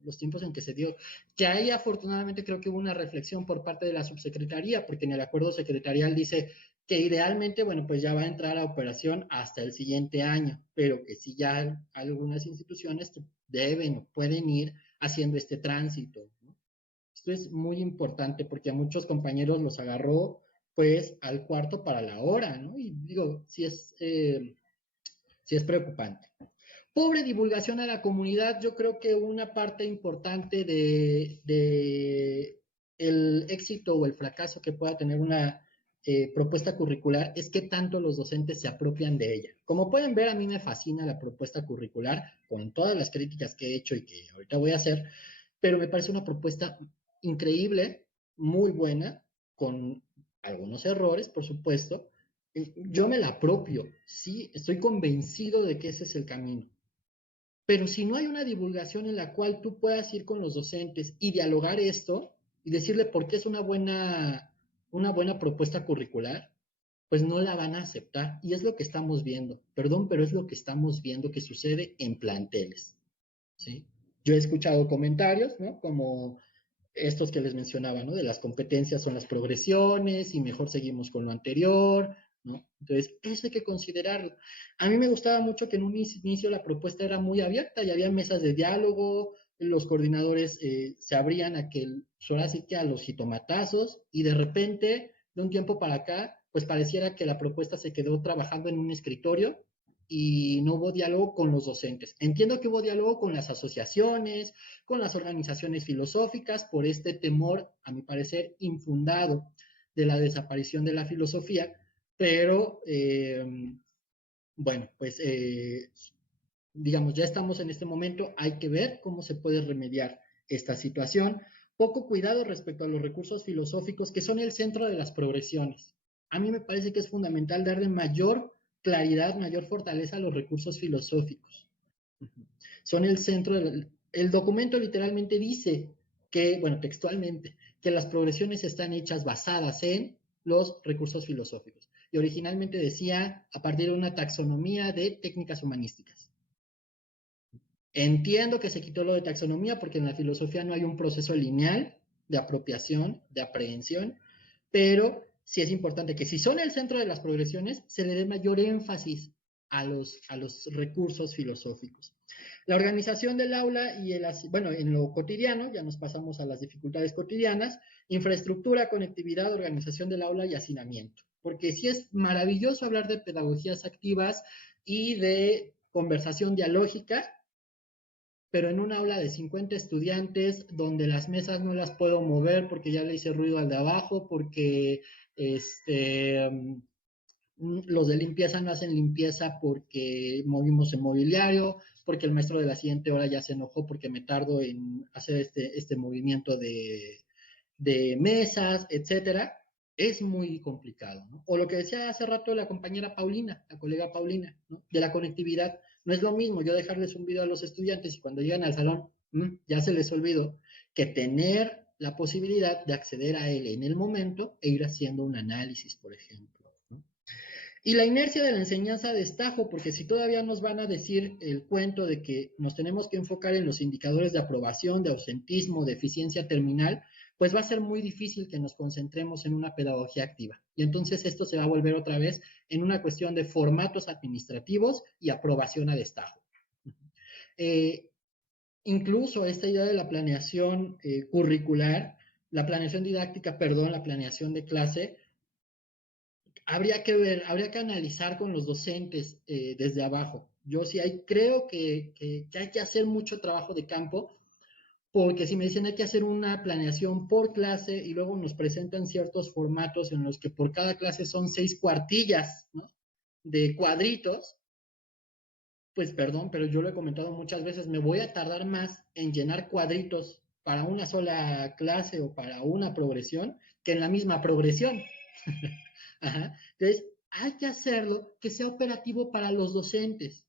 los tiempos en que se dio, que ahí afortunadamente creo que hubo una reflexión por parte de la subsecretaría, porque en el acuerdo secretarial dice que idealmente, bueno, pues ya va a entrar a operación hasta el siguiente año, pero que sí ya hay algunas instituciones que deben o pueden ir haciendo este tránsito, ¿no? Esto es muy importante porque a muchos compañeros los agarró pues al cuarto para la hora, ¿no? Y digo, sí es preocupante. Pobre divulgación a la comunidad, yo creo que una parte importante de el éxito o el fracaso que pueda tener una propuesta curricular es que tanto los docentes se apropian de ella. Como pueden ver, a mí me fascina la propuesta curricular, con todas las críticas que he hecho y que ahorita voy a hacer, pero me parece una propuesta increíble, muy buena, con algunos errores, por supuesto. Yo me la apropio, sí, estoy convencido de que ese es el camino. Pero si no hay una divulgación en la cual tú puedas ir con los docentes y dialogar esto y decirle por qué es una buena propuesta curricular, pues no la van a aceptar. Y es lo que estamos viendo, perdón, pero es lo que estamos viendo que sucede en planteles, ¿sí? Yo he escuchado comentarios, ¿no? Como estos que les mencionaba, ¿no? De las competencias son las progresiones y mejor seguimos con lo anterior, ¿no? Entonces, eso hay que considerarlo. A mí me gustaba mucho que en un inicio la propuesta era muy abierta y había mesas de diálogo, los coordinadores se abrían a que, ahora sí que a los jitomatazos, y de repente, de un tiempo para acá, pues pareciera que la propuesta se quedó trabajando en un escritorio y no hubo diálogo con los docentes. Entiendo que hubo diálogo con las asociaciones, con las organizaciones filosóficas, por este temor, a mi parecer, infundado de la desaparición de la filosofía, pero bueno, pues digamos, ya estamos en este momento, hay que ver cómo se puede remediar esta situación. Poco cuidado respecto a los recursos filosóficos que son el centro de las progresiones. A mí me parece que es fundamental darle mayor claridad, mayor fortaleza a los recursos filosóficos. Son el centro el documento literalmente dice que, bueno, textualmente, que las progresiones están hechas basadas en los recursos filosóficos. Y originalmente decía a partir de una taxonomía de técnicas humanísticas. Entiendo que se quitó lo de taxonomía porque en la filosofía no hay un proceso lineal de apropiación, de aprehensión, pero sí es importante que si son el centro de las progresiones, se le dé mayor énfasis a los recursos filosóficos. La organización del aula y bueno, en lo cotidiano, ya nos pasamos a las dificultades cotidianas, infraestructura, conectividad, organización del aula y hacinamiento. Porque sí es maravilloso hablar de pedagogías activas y de conversación dialógica, pero en un aula de 50 estudiantes, donde las mesas no las puedo mover porque ya le hice ruido al de abajo, porque los de limpieza no hacen limpieza porque movimos el mobiliario, porque el maestro de la siguiente hora ya se enojó porque me tardo en hacer este movimiento de mesas, etcétera, es muy complicado, ¿no? O lo que decía hace rato la compañera Paulina, la colega Paulina, ¿no? De la conectividad. No es lo mismo yo dejarles un video a los estudiantes y cuando llegan al salón ya se les olvidó, que tener la posibilidad de acceder a él en el momento e ir haciendo un análisis, por ejemplo, ¿no? Y la inercia de la enseñanza a destajo, porque si todavía nos van a decir el cuento de que nos tenemos que enfocar en los indicadores de aprobación, de ausentismo, de eficiencia terminal, pues va a ser muy difícil que nos concentremos en una pedagogía activa. Y entonces esto se va a volver otra vez en una cuestión de formatos administrativos y aprobación a destajo. Incluso esta idea de la planeación curricular, la planeación didáctica, perdón, la planeación de clase, habría que ver, habría que analizar con los docentes desde abajo. Yo sí creo que hay que hacer mucho trabajo de campo, porque si me dicen hay que hacer una planeación por clase y luego nos presentan ciertos formatos en los que por cada clase son 6 cuartillas, ¿no?, de cuadritos, pues perdón, pero yo lo he comentado muchas veces, me voy a tardar más en llenar cuadritos para una sola clase o para una progresión que en la misma progresión. Ajá. Entonces, hay que hacerlo que sea operativo para los docentes.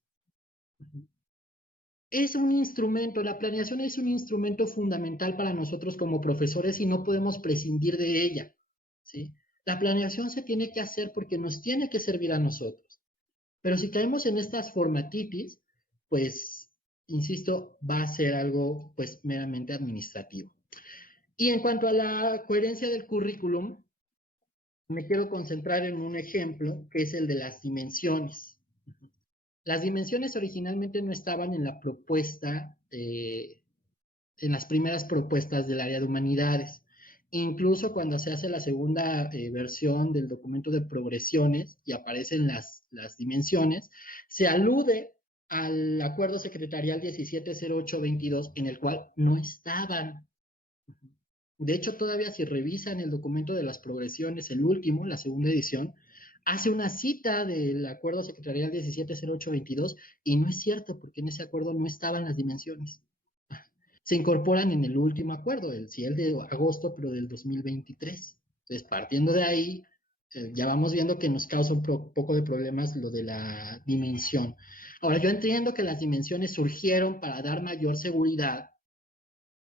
Es un instrumento, la planeación es un instrumento fundamental para nosotros como profesores y no podemos prescindir de ella, ¿sí? La planeación se tiene que hacer porque nos tiene que servir a nosotros. Pero si caemos en estas formatitis, pues, insisto, va a ser algo pues meramente administrativo. Y en cuanto a la coherencia del currículum, me quiero concentrar en un ejemplo que es el de las dimensiones. Las dimensiones originalmente no estaban en la propuesta, en las primeras propuestas del área de humanidades. Incluso cuando se hace la segunda versión del documento de progresiones y aparecen las dimensiones, se alude al acuerdo secretarial 170822 en el cual no estaban. De hecho, todavía si revisan el documento de las progresiones, el último, la segunda edición, hace una cita del acuerdo secretarial 170822 y no es cierto porque en ese acuerdo no estaban las dimensiones. Se incorporan en el último acuerdo, el de agosto, pero del 2023. Entonces, partiendo de ahí, ya vamos viendo que nos causa un poco de problemas lo de la dimensión. Ahora, yo entiendo que las dimensiones surgieron para dar mayor seguridad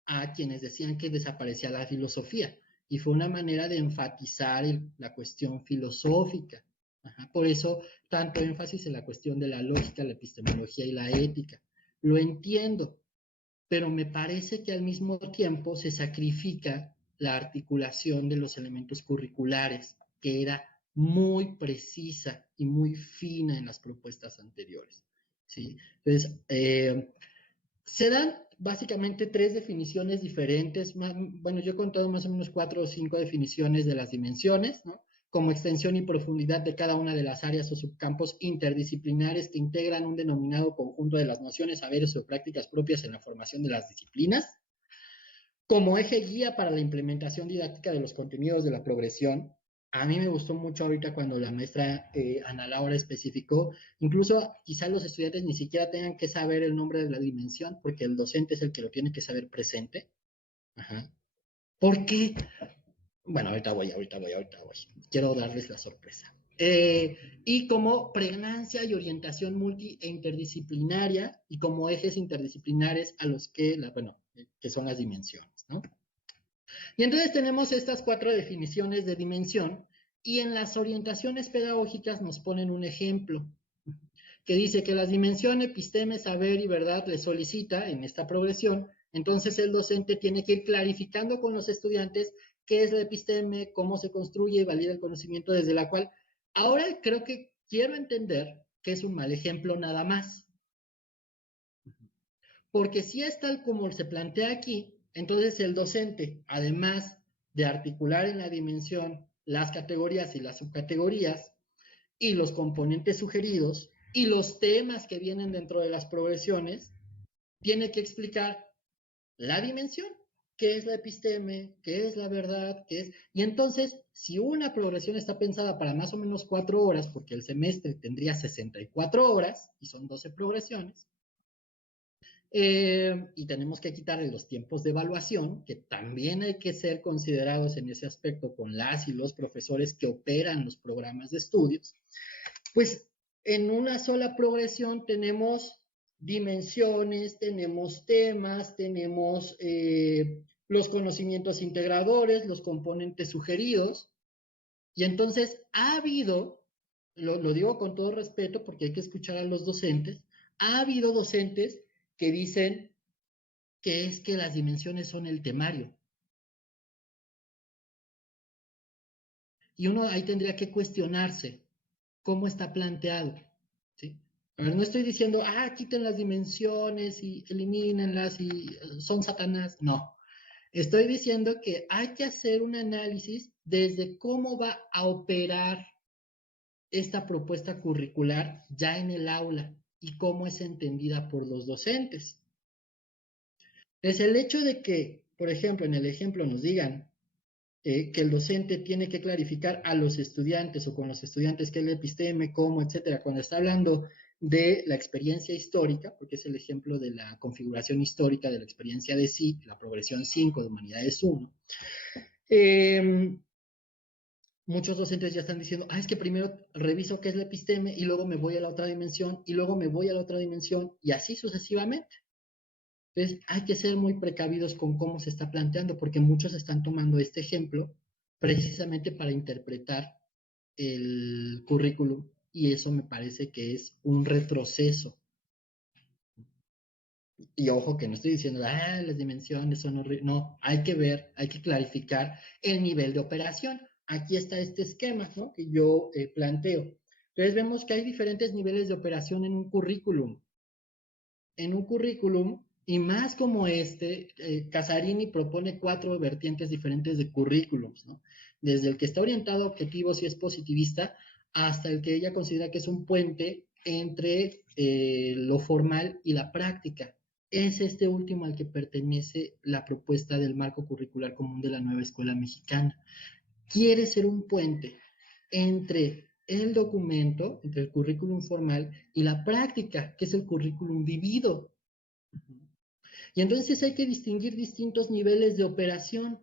a quienes decían que desaparecía la filosofía, y fue una manera de enfatizar la cuestión filosófica. Ajá, por eso, tanto énfasis en la cuestión de la lógica, la epistemología y la ética. Lo entiendo, pero me parece que al mismo tiempo se sacrifica la articulación de los elementos curriculares, que era muy precisa y muy fina en las propuestas anteriores, ¿sí? Entonces, se dan básicamente 3 definiciones diferentes. Bueno, yo he contado más o menos 4 o 5 definiciones de las dimensiones, ¿no?, como extensión y profundidad de cada una de las áreas o subcampos interdisciplinares que integran un denominado conjunto de las nociones, saberes o prácticas propias en la formación de las disciplinas, como eje guía para la implementación didáctica de los contenidos de la progresión. A mí me gustó mucho ahorita cuando la maestra Ana Laura especificó, incluso quizás los estudiantes ni siquiera tengan que saber el nombre de la dimensión, porque el docente es el que lo tiene que saber presente. Ajá. ¿Por qué? Bueno, ahorita voy. Quiero darles la sorpresa. Y como pregnancia y orientación multi e interdisciplinaria y como ejes interdisciplinares a los que, que son las dimensiones, ¿no? Y entonces tenemos estas 4 definiciones de dimensión y en las orientaciones pedagógicas nos ponen un ejemplo que dice que las dimensiones episteme, saber y verdad le solicita en esta progresión. Entonces el docente tiene que ir clarificando con los estudiantes qué es la episteme, cómo se construye y valida el conocimiento desde la cual. Ahora creo que quiero entender que es un mal ejemplo nada más. Porque si es tal como se plantea aquí, entonces el docente, además de articular en la dimensión las categorías y las subcategorías y los componentes sugeridos y los temas que vienen dentro de las progresiones, tiene que explicar la dimensión, qué es la episteme, qué es la verdad, qué es. Y entonces, si una progresión está pensada para más o menos 4 horas, porque el semestre tendría 64 horas y son 12 progresiones, y tenemos que quitarle los tiempos de evaluación, que también hay que ser considerados en ese aspecto con las y los profesores que operan los programas de estudios, pues en una sola progresión tenemos dimensiones, tenemos temas, tenemos los conocimientos integradores, los componentes sugeridos, y entonces ha habido lo digo con todo respeto porque hay que escuchar a los docentes. Ha habido docentes que dicen que es que las dimensiones son el temario. Y uno ahí tendría que cuestionarse cómo está planteado, ¿sí? A ver, no estoy diciendo, quiten las dimensiones y elimínenlas y son Satanás. No, estoy diciendo que hay que hacer un análisis desde cómo va a operar esta propuesta curricular ya en el aula y cómo es entendida por los docentes. Es el hecho de que, por ejemplo, en el ejemplo nos digan que el docente tiene que clarificar a los estudiantes o con los estudiantes qué es la episteme, cómo, etcétera, cuando está hablando de la experiencia histórica, porque es el ejemplo de la configuración histórica de la experiencia de sí, la progresión 5 de Humanidades 1. Muchos docentes ya están diciendo, es que primero reviso qué es la episteme y luego me voy a la otra dimensión y luego me voy a la otra dimensión y así sucesivamente. Entonces hay que ser muy precavidos con cómo se está planteando porque muchos están tomando este ejemplo precisamente para interpretar el currículum y eso me parece que es un retroceso. Y ojo que no estoy diciendo, las dimensiones son horribles. No, hay que ver, hay que clarificar el nivel de operación. Aquí está este esquema, ¿no?, que yo planteo. Entonces vemos que hay diferentes niveles de operación en un currículum. En un currículum, y más como Casarini propone 4 vertientes diferentes de currículums, ¿no? Desde el que está orientado a objetivos y es positivista, hasta el que ella considera que es un puente entre lo formal y la práctica. Es este último al que pertenece la propuesta del marco curricular común de la nueva escuela mexicana. Quiere ser un puente entre el documento, entre el currículum formal y la práctica, que es el currículum vivido. Y entonces hay que distinguir distintos niveles de operación.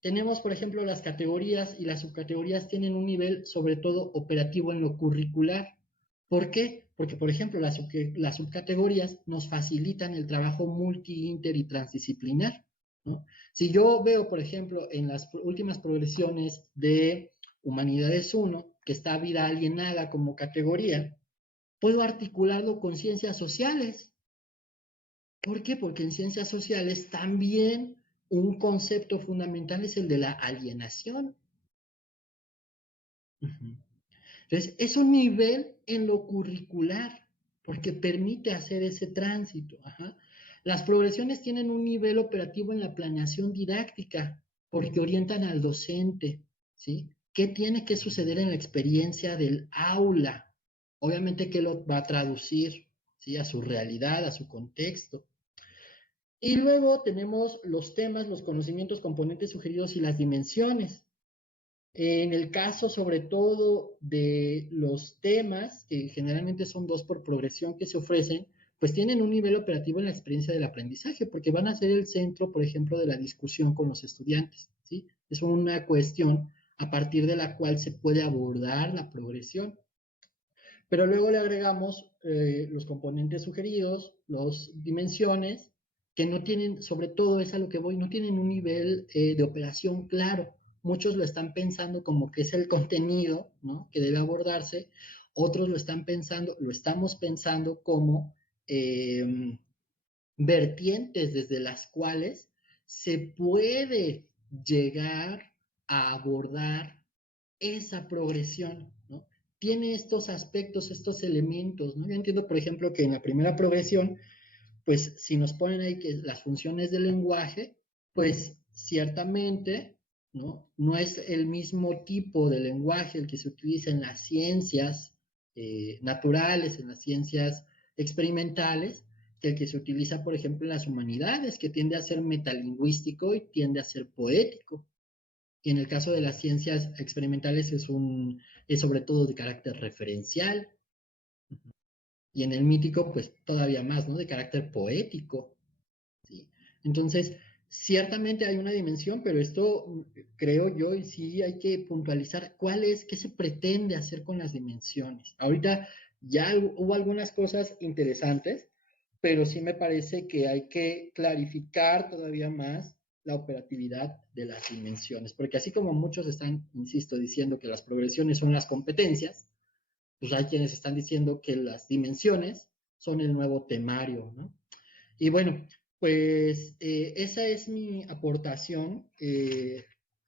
Tenemos, por ejemplo, las categorías y las subcategorías tienen un nivel, sobre todo, operativo en lo curricular. ¿Por qué? Porque, por ejemplo, las subcategorías nos facilitan el trabajo multi, inter y transdisciplinar, ¿no? Si yo veo, por ejemplo, en las últimas progresiones de Humanidades 1, que está vida alienada como categoría, puedo articularlo con ciencias sociales. ¿Por qué? Porque en ciencias sociales también un concepto fundamental es el de la alienación. Entonces, es un nivel en lo curricular, porque permite hacer ese tránsito. Las progresiones tienen un nivel operativo en la planeación didáctica, porque orientan al docente, ¿sí? ¿Qué tiene que suceder en la experiencia del aula? Obviamente que lo va a traducir, ¿sí?, a su realidad, a su contexto. Y luego tenemos los temas, los conocimientos, componentes sugeridos y las dimensiones. En el caso, sobre todo, de los temas, que generalmente son 2 por progresión que se ofrecen, pues tienen un nivel operativo en la experiencia del aprendizaje, porque van a ser el centro, por ejemplo, de la discusión con los estudiantes, ¿sí? Es una cuestión a partir de la cual se puede abordar la progresión. Pero luego le agregamos los componentes sugeridos, las dimensiones, que no tienen, sobre todo es a lo que voy, no tienen un nivel de operación claro. Muchos lo están pensando como que es el contenido, ¿no?, que debe abordarse. Otros lo están pensando, lo estamos pensando como vertientes desde las cuales se puede llegar a abordar esa progresión, ¿no? Tiene estos aspectos, estos elementos, ¿no? Yo entiendo, por ejemplo, que en la primera progresión, pues si nos ponen ahí que las funciones del lenguaje, pues ciertamente, ¿no?, no es el mismo tipo de lenguaje el que se utiliza en las ciencias naturales, en las ciencias experimentales, que el que se utiliza, por ejemplo, en las humanidades, que tiende a ser metalingüístico y tiende a ser poético. Y en el caso de las ciencias experimentales es sobre todo de carácter referencial. Y en el mítico, pues todavía más, ¿no?, de carácter poético, ¿sí? Entonces, ciertamente hay una dimensión, pero esto creo yo, y sí hay que puntualizar qué se pretende hacer con las dimensiones. Ahorita ya hubo algunas cosas interesantes, pero sí me parece que hay que clarificar todavía más la operatividad de las dimensiones, porque así como muchos están, insisto, diciendo que las progresiones son las competencias, pues hay quienes están diciendo que las dimensiones son el nuevo temario, ¿no? Y bueno, pues esa es mi aportación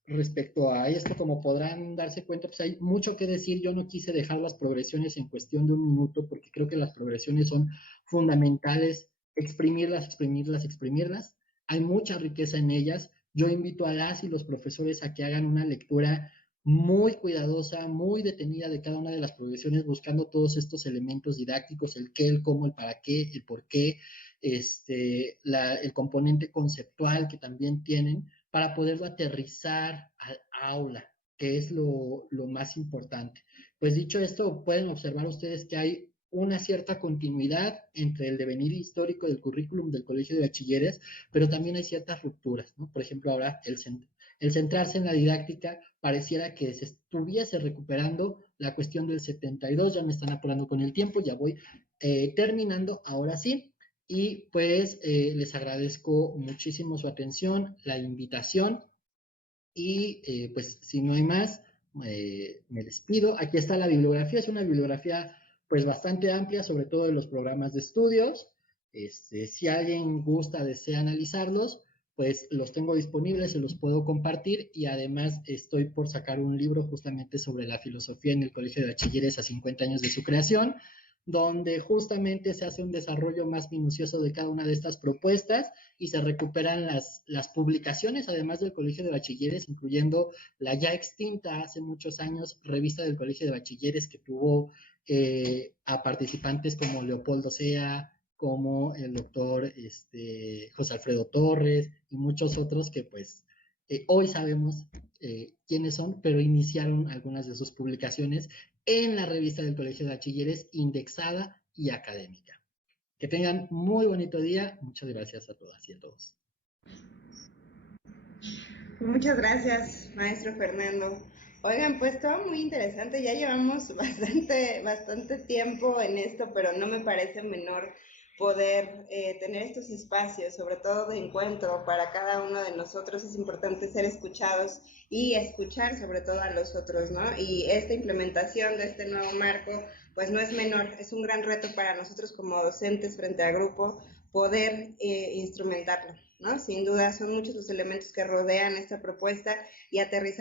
respecto a esto. Como podrán darse cuenta, pues hay mucho que decir. Yo no quise dejar las progresiones en cuestión de un minuto, porque creo que las progresiones son fundamentales, exprimirlas, exprimirlas, exprimirlas. Hay mucha riqueza en ellas. Yo invito a las y los profesores a que hagan una lectura muy cuidadosa, muy detenida de cada una de las progresiones, buscando todos estos elementos didácticos, el qué, el cómo, el para qué, el por qué, el componente conceptual que también tienen, para poderlo aterrizar al aula, que es lo más importante. Pues dicho esto, pueden observar ustedes que hay una cierta continuidad entre el devenir histórico del currículum del Colegio de Bachilleres, pero también hay ciertas rupturas, ¿no? Por ejemplo, ahora el centrarse en la didáctica pareciera que se estuviese recuperando la cuestión del 72, ya me están apurando con el tiempo, ya voy terminando, ahora sí, y pues les agradezco muchísimo su atención, la invitación, y pues si no hay más, me despido. Aquí está la bibliografía, es una bibliografía pues bastante amplia, sobre todo de los programas de estudios. Si alguien gusta, desea analizarlos, pues los tengo disponibles, se los puedo compartir, y además estoy por sacar un libro justamente sobre la filosofía en el Colegio de Bachilleres a 50 años de su creación, donde justamente se hace un desarrollo más minucioso de cada una de estas propuestas y se recuperan las publicaciones, además del Colegio de Bachilleres, incluyendo la ya extinta hace muchos años revista del Colegio de Bachilleres, que tuvo a participantes como Leopoldo Sea, como el doctor José Alfredo Torres y muchos otros que pues hoy sabemos quiénes son, pero iniciaron algunas de sus publicaciones en la revista del Colegio de Bachilleres, indexada y académica. Que tengan muy bonito día. Muchas gracias a todas y a todos. Muchas gracias, maestro Fernando. Oigan, pues todo muy interesante. Ya llevamos bastante tiempo en esto, pero no me parece menor poder tener estos espacios, sobre todo de encuentro para cada uno de nosotros. Es importante ser escuchados y escuchar sobre todo a los otros, ¿no? Y esta implementación de este nuevo marco, pues no es menor, es un gran reto para nosotros como docentes frente al grupo poder instrumentarlo, ¿no? Sin duda son muchos los elementos que rodean esta propuesta y aterrizar